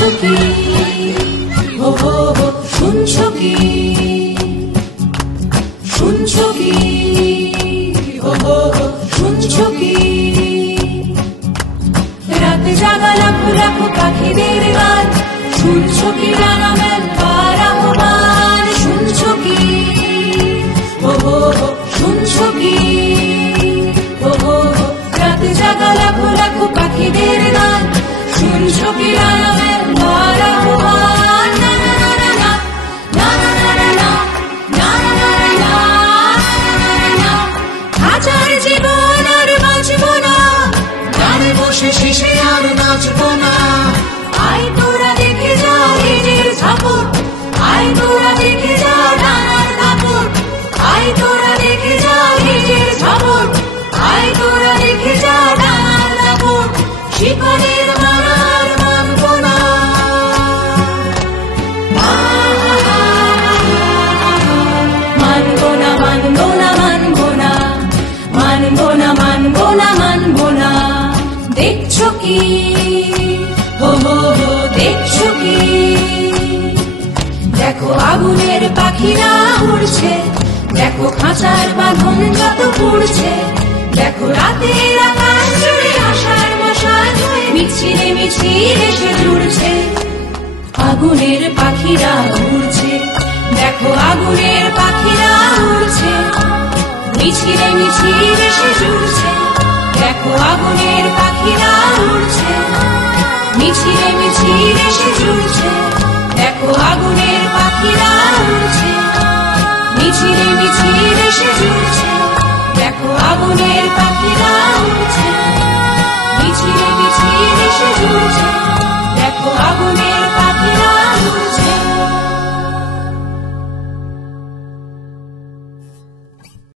আছো কি, হো হো হো, শুনছো কি, শুনছো কি, হো হো হো, শুনছো কি? রাত জাগা লাখো লাখো পাখিদের গান, শুনছো কি রাঙা মেঘার আহ্বান? শুনছো কি, হো হো হো, শুনছো কি, হো হো হো, রাত জাগা লাখো লাখো পাখিদের গান, শুনছো কি রাঙা মেঘার আহ্বান? না না না না না না না না না না না না, হাজার জীবন আর বাঁচবো না, গানে বসে শেষে আর নাচবো না। আয় তোরা দেখে যা নিজের ঝাপট, আয় তোরা দেখে যা ডানার দাপট, আয় তোরা দেখে যা নিজের ঝাপট, আয় তোরা দেখে যা ডানার দাপট। শিকড়ের মালা আর মানবো না, মানবো না, মানবো না, মানবো না, মানবো না, মানবো না, মানবো না। দেখছো কি, হো হো হো, দেখছো কি? দেখো আগুনের পাখিরা উড়ছে, দেখো খাঁচার বাঁধন যত পুড়ছে, দেখো রাতের আকাশ জুড়ে আশার মশাল হয়ে মিছিলে মিছিলে এসে জুড়ছে। আগুনের পাখিরা উড়ছে, দেখো আগুনের পাখিরা উড়ছে, মিছিলে মিছিলে এসে জুড়ছে। দেখো আগুনের পাখিরা উড়ছে, মিছিলে মিছিলে এসে জুড়ছে। দেখো আগুনের পাখিরা উড়ছে, মিছিলে